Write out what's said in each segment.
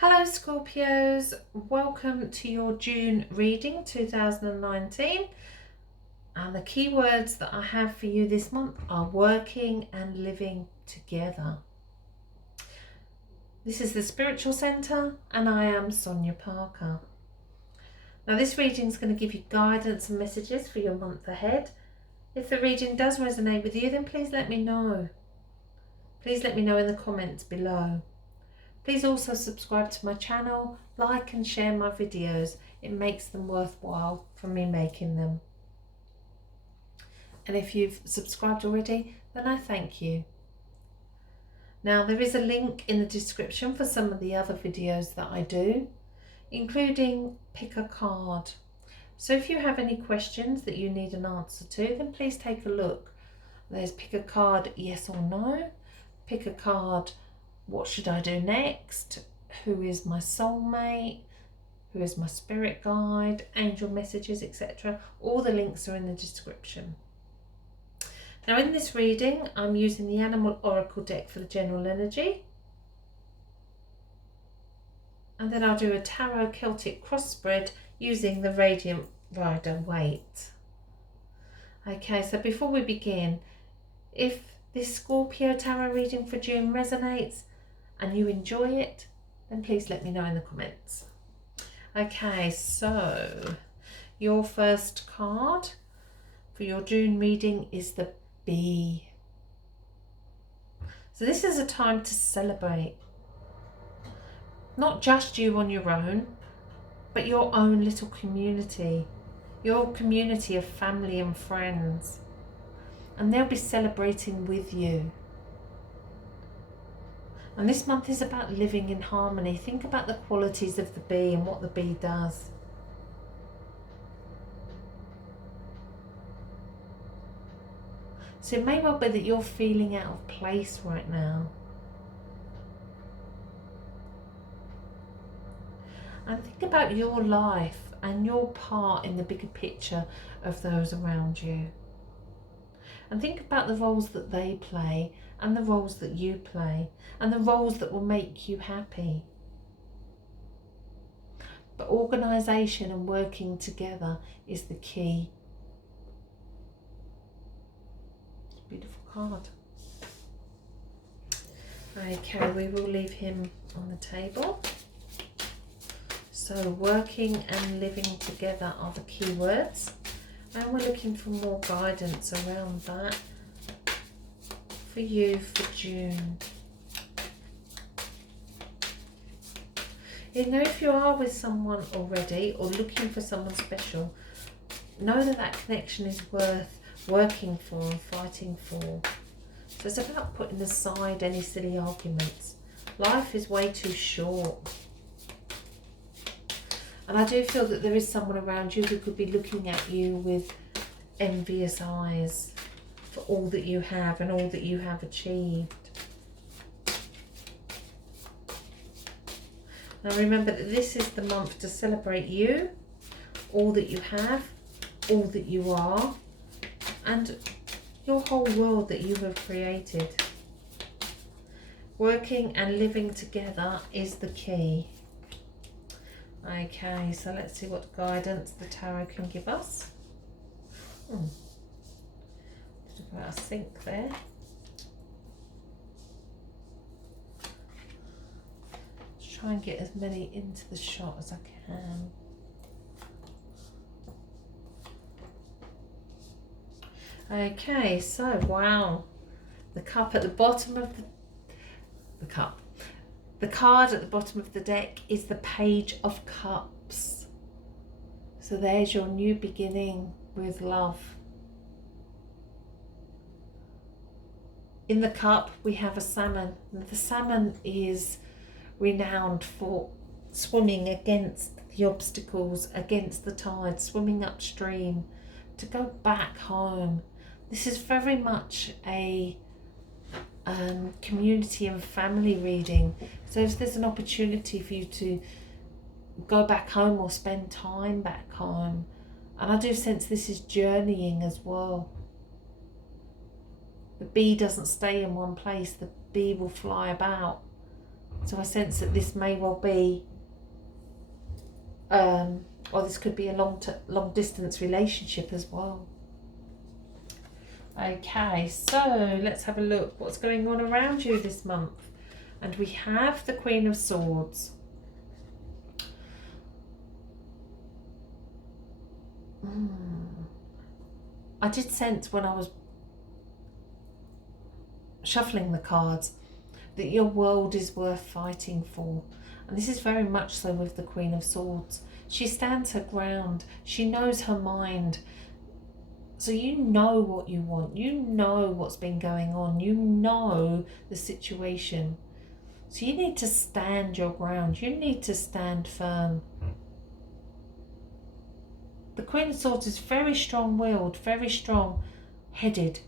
Hello Scorpios, welcome to your June reading 2019, and the keywords that I have for you this month are working and living together. This is the Spiritual Centre and I am Sonia Parker. Now this reading is going to give you guidance and messages for your month ahead. If the reading does resonate with you, then please let me know. Please let me know in the comments below. Please also subscribe to my channel, like and share my videos. It makes them worthwhile for me making them. And if you've subscribed already, then I thank you. Now there is a link in the description for some of the other videos that I do, including pick a card. So if you have any questions that you need an answer to, then please take a look. There's pick a card yes or no, pick a card what should I do next, who is my soulmate, who is my spirit guide, angel messages, etc. All the links are in the description. Now in this reading I'm using the Animal Oracle deck for the general energy, and then I'll do a Tarot Celtic cross spread using the Radiant Rider Waite. Okay, so before we begin, if this Scorpio tarot reading for June resonates and you enjoy it, then please let me know in the comments. Okay, so your first card for your June reading is the Bee. So this is a time to celebrate. Not just you on your own, but your own little community. Your community of family and friends. And they'll be celebrating with you. And this month is about living in harmony. Think about the qualities of the bee and what the bee does. So it may well be that you're feeling out of place right now. And think about your life and your part in the bigger picture of those around you. And think about the roles that they play and the roles that you play and the roles that will make you happy. But organisation and working together is the key. It's a beautiful card. Okay, we will leave him on the table. So working and living together are the key words. And we're looking for more guidance around that for you for June. You know, if you are with someone already or looking for someone special, know that that connection is worth working for and fighting for. So it's about putting aside any silly arguments. Life is way too short. And I do feel that there is someone around you who could be looking at you with envious eyes for all that you have and all that you have achieved. Now remember that this is the month to celebrate you, all that you have, all that you are, and your whole world that you have created. Working and living together is the key. Okay, so let's see what guidance the tarot can give us. Just about a sink there. Let's try and get as many into the shot as I can. Okay, so wow, the cup at the bottom of the cup. The card at the bottom of the deck is the Page of Cups. So there's your new beginning with love. In the cup we have a salmon. The salmon is renowned for swimming against the obstacles, against the tide, swimming upstream to go back home. This is very much a community and family reading. So if there's an opportunity for you to go back home or spend time back home, and I do sense this is journeying as well. The bee doesn't stay in one place, the bee will fly about. So I sense that this may well be, or this could be a long distance relationship as well. Okay, so let's have a look what's going on around you this month. And we have the Queen of Swords. I did sense when I was shuffling the cards that your world is worth fighting for. And this is very much so with the Queen of Swords. She stands her ground. She knows her mind. So you know what you want. You know what's been going on. You know the situation. So you need to stand your ground. You need to stand firm. The Queen of Swords is very strong-willed, very strong-headed.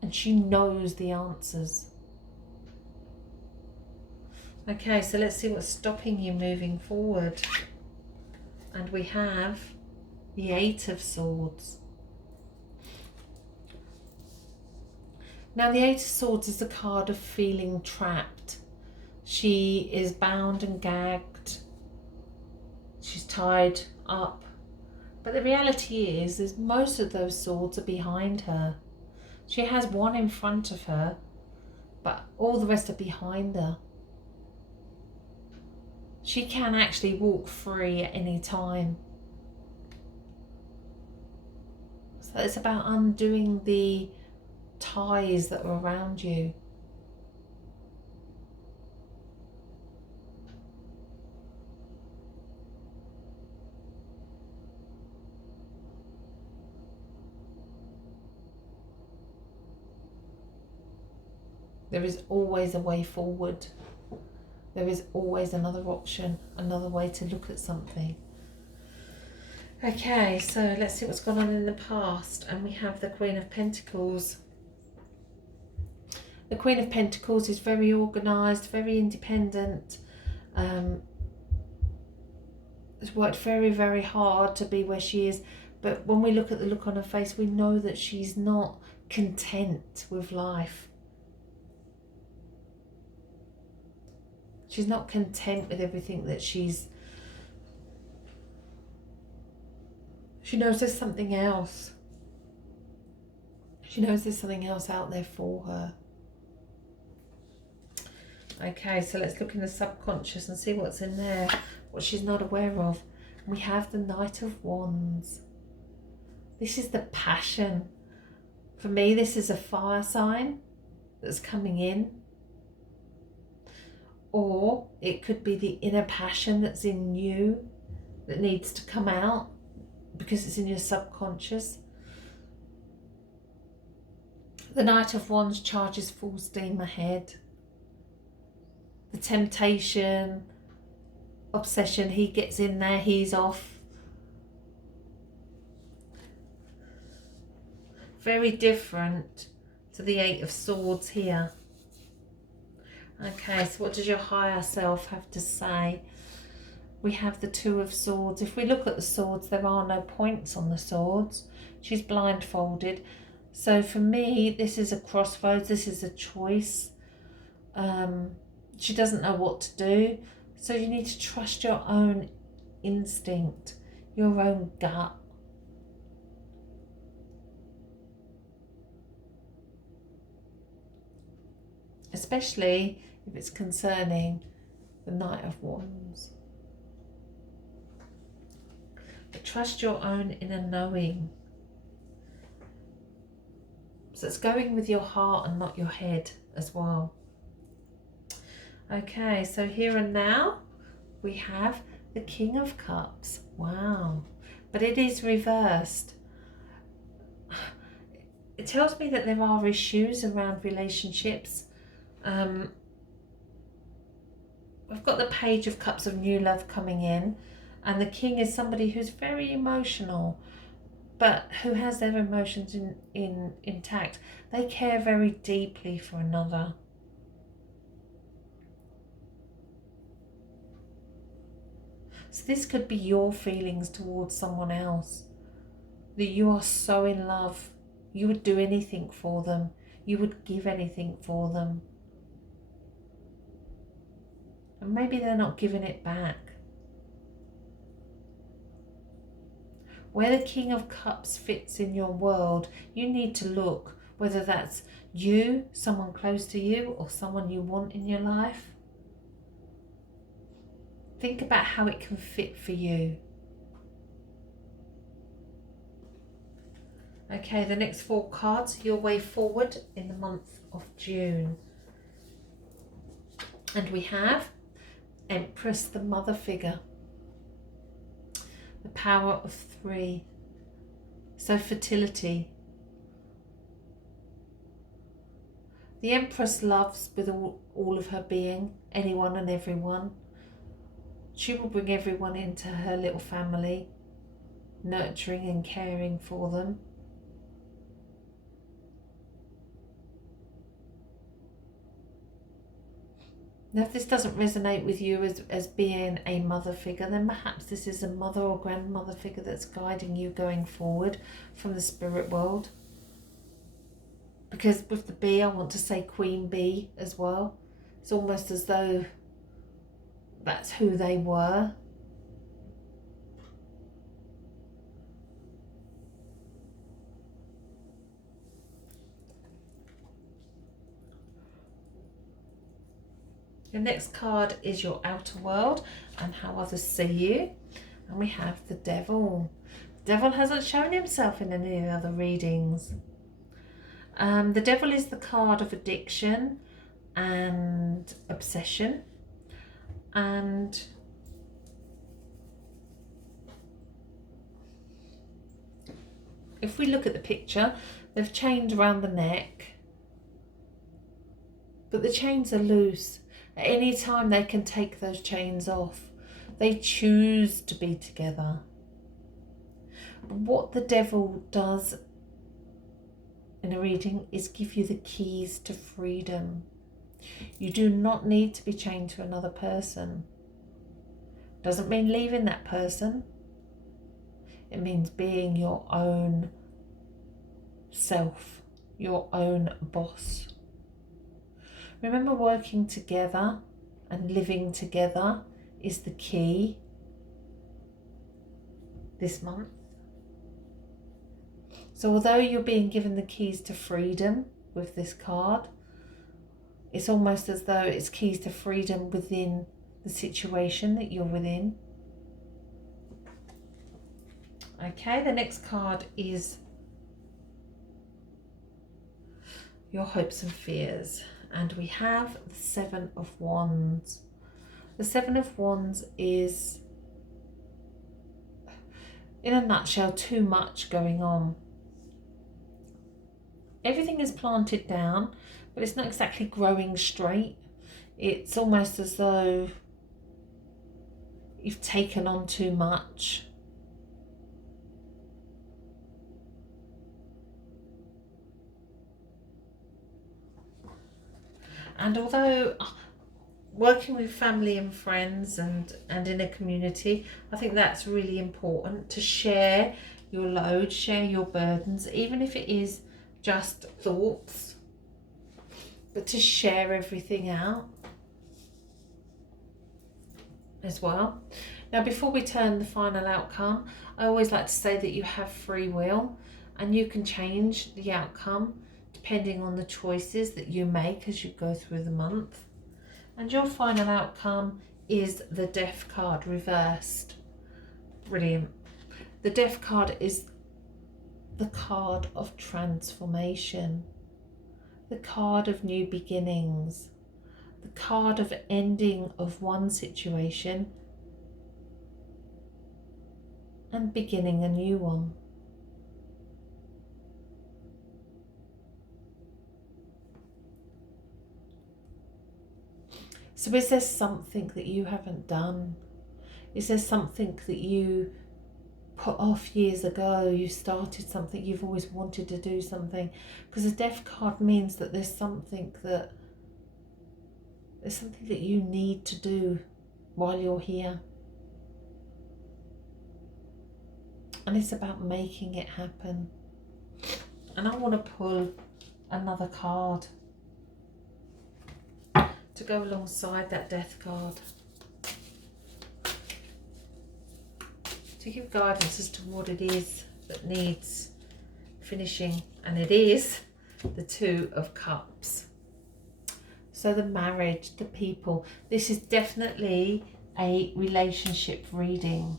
And she knows the answers. Okay, so let's see what's stopping you moving forward. And we have the Eight of Swords. Now the Eight of Swords is the card of feeling trapped. She is bound and gagged. She's tied up. But the reality is most of those swords are behind her. She has one in front of her, but all the rest are behind her. She can actually walk free at any time. So it's about undoing the ties that are around you. There is always a way forward. There is always another option, another way to look at something. Okay, so let's see what's gone on in the past. And we have the Queen of Pentacles. The Queen of Pentacles is very organised, very independent. Has worked very, very hard to be where she is. But when we look at the look on her face, we know that she's not content with life. She's not content with everything that she knows there's something else. She knows there's something else out there for her. Okay, so let's look in the subconscious and see what's in there, what she's not aware of. We have the Knight of Wands. This is the passion. For me, this is a fire sign that's coming in. Or it could be the inner passion that's in you that needs to come out because it's in your subconscious. The Knight of Wands charges full steam ahead. The temptation, obsession, he gets in there, he's off. Very different to the Eight of Swords here. Okay, so what does your higher self have to say? We have the Two of Swords. If we look at the swords, there are no points on the swords. She's blindfolded. So for me, this is a crossroads. This is a choice. She doesn't know what to do. So you need to trust your own instinct, your own gut. Especially if it's concerning the Knight of Wands. But trust your own inner knowing. So it's going with your heart and not your head as well. Okay, so here and now we have the King of Cups. Wow. But it is reversed. It tells me that there are issues around relationships. We've got the Page of Cups of new love coming in, and the King is somebody who's very emotional, but who has their emotions intact. They care very deeply for another. So this could be your feelings towards someone else, that you are so in love, you would do anything for them. You would give anything for them. And maybe they're not giving it back. Where the King of Cups fits in your world, you need to look, whether that's you, someone close to you, or someone you want in your life. Think about how it can fit for you. Okay, the next 4 cards, your way forward in the month of June. And we have Empress, the mother figure. The power of 3. So fertility. The Empress loves with all of her being, anyone and everyone. She will bring everyone into her little family, nurturing and caring for them. Now, if this doesn't resonate with you as being a mother figure, then perhaps this is a mother or grandmother figure that's guiding you going forward from the spirit world. Because with the bee, I want to say Queen Bee as well. It's almost as though that's who they were. The next card is your outer world and how others see you. And we have the Devil. The Devil hasn't shown himself in any of the other readings. The Devil is the card of addiction and obsession. And if we look at the picture, they've chains around the neck, but the chains are loose. At any time they can take those chains off. They choose to be together. But what the Devil does in a reading is give you the keys to freedom. You do not need to be chained to another person. Doesn't mean leaving that person. It means being your own self, your own boss. Remember, working together and living together is the key this month. So although you're being given the keys to freedom with this card, it's almost as though it's keys to freedom within the situation that you're within. Okay, the next card is your hopes and fears. And we have the 7 of Wands. The 7 of Wands is, in a nutshell, too much going on. Everything is planted down, but it's not exactly growing straight. It's almost as though you've taken on too much. And although working with family and friends and in a community, I think that's really important, to share your load, share your burdens, even if it is just thoughts, but to share everything out as well. Now, before we turn the final outcome, I always like to say that you have free will and you can change the outcome depending on the choices that you make as you go through the month. And your final outcome is the Death card reversed. Brilliant. The Death card is the card of transformation, the card of new beginnings, the card of ending of one situation and beginning a new one. So is there something that you haven't done? Is there something that you put off years ago? You started something, you've always wanted to do something. Because the Death card means that there's something that you need to do while you're here. And it's about making it happen. And I want to pull another card to go alongside that Death card, to give guidance as to what it is that needs finishing, and it is the Two of Cups. So the marriage, the people, this is definitely a relationship reading.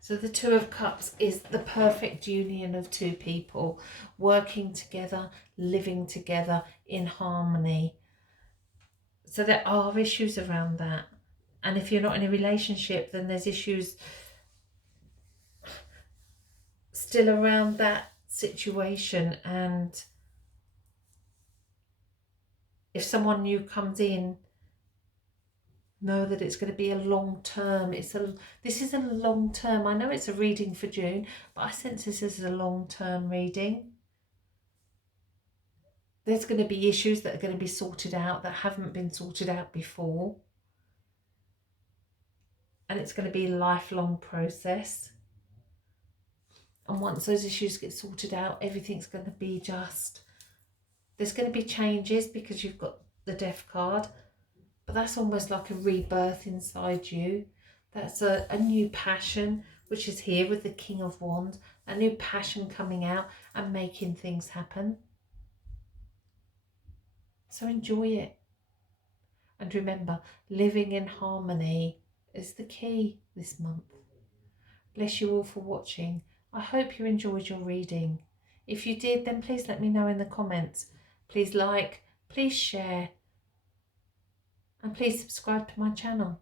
So the Two of Cups is the perfect union of two people working together, living together in harmony. So there are issues around that. And if you're not in a relationship, then there's issues still around that situation. And if someone new comes in, know that it's going to be a long term. This is a long term. I know it's a reading for June, but I sense this is a long term reading. There's going to be issues that are going to be sorted out that haven't been sorted out before. And it's going to be a lifelong process. And once those issues get sorted out, everything's going to be just... There's going to be changes because you've got the Death card. But that's almost like a rebirth inside you. That's a new passion, which is here with the King of Wands. A new passion coming out and making things happen. So enjoy it. And remember, living in harmony is the key this month. Bless you all for watching. I hope you enjoyed your reading. If you did, then please let me know in the comments. Please like, please share, and please subscribe to my channel.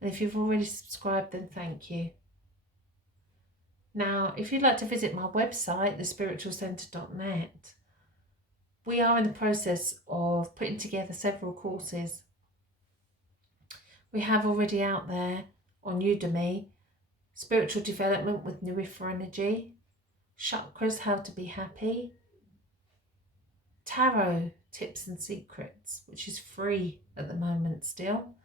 And if you've already subscribed, then thank you. Now, if you'd like to visit my website, thespiritualcentre.net, we are in the process of putting together several courses. We have already out there on Udemy, Spiritual Development with Bnwyfre Energy, Chakras, How to Be Happy, Tarot Tips and Secrets, which is free at the moment still.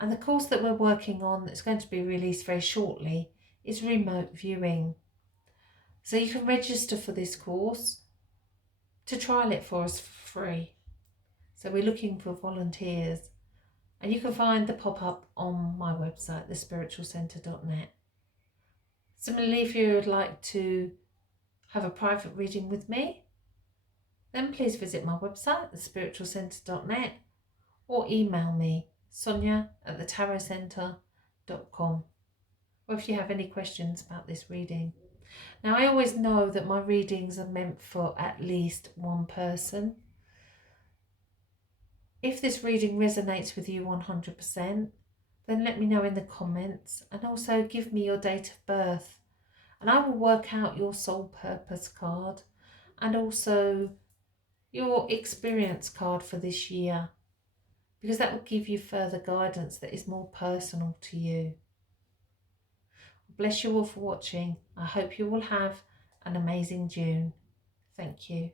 And the course that we're working on, that's going to be released very shortly, is remote viewing. So you can register for this course to trial it for us for free. So we're looking for volunteers, and you can find the pop-up on my website, thespiritualcentre.net. Similarly, if you would like to have a private reading with me, then please visit my website, thespiritualcentre.net, or email me, sonia@thetarotcentre.com, or if you have any questions about this reading. Now, I always know that my readings are meant for at least one person. If this reading resonates with you 100%, then let me know in the comments, and also give me your date of birth, and I will work out your soul purpose card and also your experience card for this year, because that will give you further guidance that is more personal to you. Bless you all for watching. I hope you will have an amazing June. Thank you.